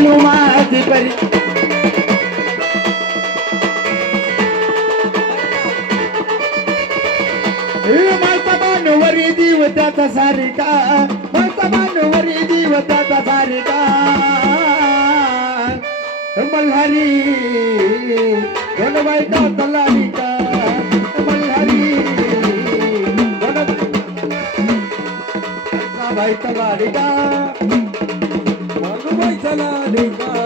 बानू माझी परी। हे माता बानूवरी त्याचा सारिका माता बानूवरी जीव त्याचा सारिका। मल्हारी दोन बायका तलारिका मल्हारी तलारिका। चला लेका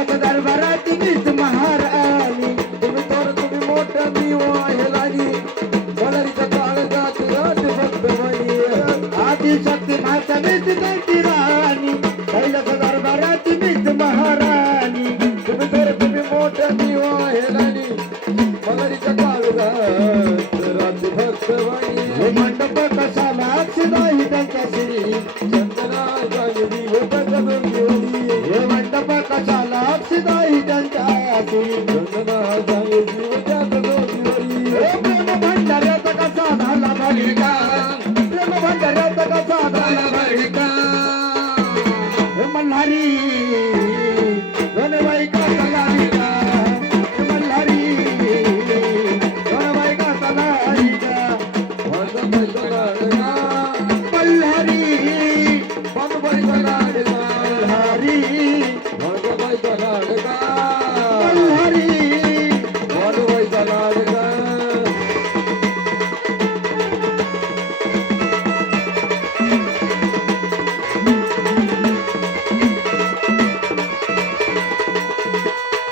मालक दरबारात मीच आली. तुम्ही तर तुम्ही मोठ्या मी वाहिलानी मलारीचा काळ जात जात फक्त म्हणी आदिशक्ती माता मीच त्यांची राणी. कैलास दरबारात मीच महाराणी तुम्ही तर तुम्ही मोठ्या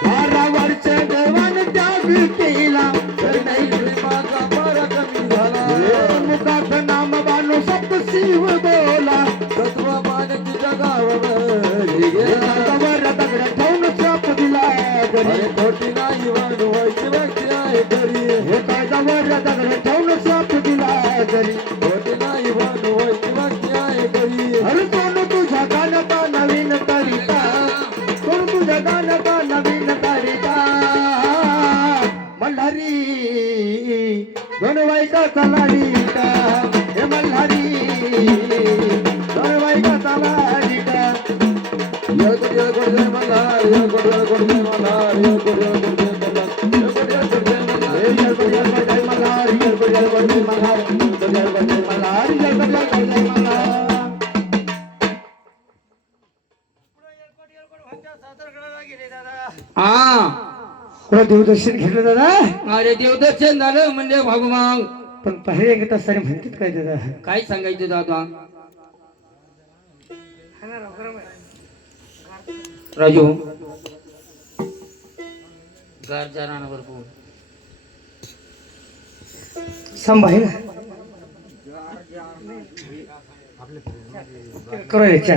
बारा वर्ष देवान त्याग केला तर नाही माझा बरा कमी झाला मुखात नाम बानो सप्त शिव बोला सत्वा मानकी जगावर वर दगड ठेवून शाप दिला घरी अरे खोटी नाही वाढवायची व्यक्ती आहे घरी. हे कायदावर दगड हो. देवदर्शन घेतलं दादा? अरे देवदर्शन झालं म्हणजे भागमाग पण पहिले एकदा तरी म्हणतात काय दादा? काय सांगायचं दादा? राजू. रानावर संभाई ना चहा